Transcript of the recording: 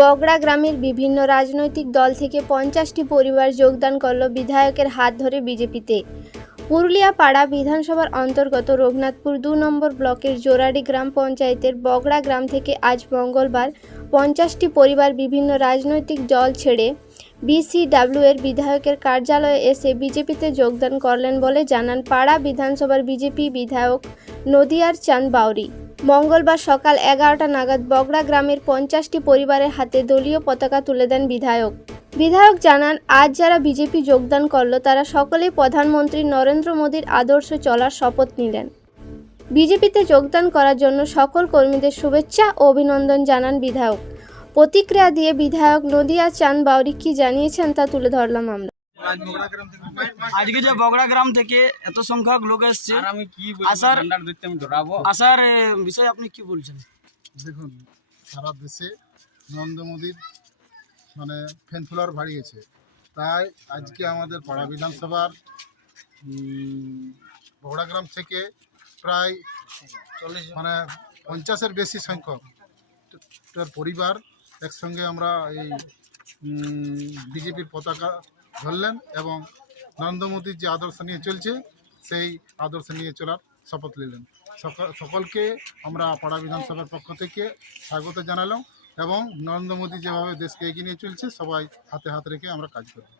বগড়া গ্রামের বিভিন্ন রাজনৈতিক দল থেকে পঞ্চাশটি পরিবার যোগদান করল বিধায়কের হাত ধরে বিজেপিতে। পুরুলিয়া পাড়া বিধানসভার অন্তর্গত রঘুনাথপুর দু নম্বর ব্লকের জোরাডি গ্রাম পঞ্চায়েতের বগড়া গ্রাম থেকে আজ মঙ্গলবার পঞ্চাশটি পরিবার বিভিন্ন রাজনৈতিক দল ছেড়ে বিসিডাব্লিউ এর বিধায়কের কার্যালয়ে এসে বিজেপিতে যোগদান করলেন বলে জানান পাড়া বিধানসভার বিজেপি বিধায়ক নদিয়ার চাঁদ বাউরি। মঙ্গলবার সকাল এগারোটা নাগাদ বগড়া গ্রামের পঞ্চাশটি পরিবারের হাতে দলীয় পতাকা তুলে দেন বিধায়ক। বিধায়ক জানান, আজ যারা বিজেপি যোগদান করল, তারা সকলেই প্রধানমন্ত্রী নরেন্দ্র মোদীর আদর্শ চলার শপথ নিলেন। বিজেপিতে যোগদান করার জন্য সকল কর্মীদের শুভেচ্ছা ও অভিনন্দন জানান বিধায়ক। প্রতিক্রিয়া দিয়ে বিধায়ক নদিয়া চাঁদ বাউরি কি জানিয়েছেন তা তুলে ধরলাম আমরা। আজকে যে বগড়া গ্রাম থেকে এত সংখ্যক লোক এসছে আর আমি কি আসার- ঠান্ডার দিতে আমি ধরাবো আসার বিষয়ে আপনি কি বলছেন? দেখুন সারা দেশে নরেন্দ্র মোদীর মানে ফ্যান ফলোয়ার বাড়িয়েছে। তাই আজকে আমাদের পাড়া বিধানসভার বগুড়া গ্রাম থেকে প্রায় চল্লিশ মানে পঞ্চাশের বেশি সংখ্যক তার পরিবার একসঙ্গে আমরা এই বিজেপির পতাকা ধরলেন এবং নরেন্দ্র যে আদর্শ নিয়ে চলছে, সেই আদর্শ নিয়ে চলার শপথ নিলেন। সক- সকলকে আমরা পাড়া বিধানসভার পক্ষ থেকে স্বাগত জানালাম এবং নরেন্দ্র মোদী যেভাবে দেশকে এগিয়ে নিয়ে চলছে, সবাই হাতে হাত রেখে আমরা কাজ করব।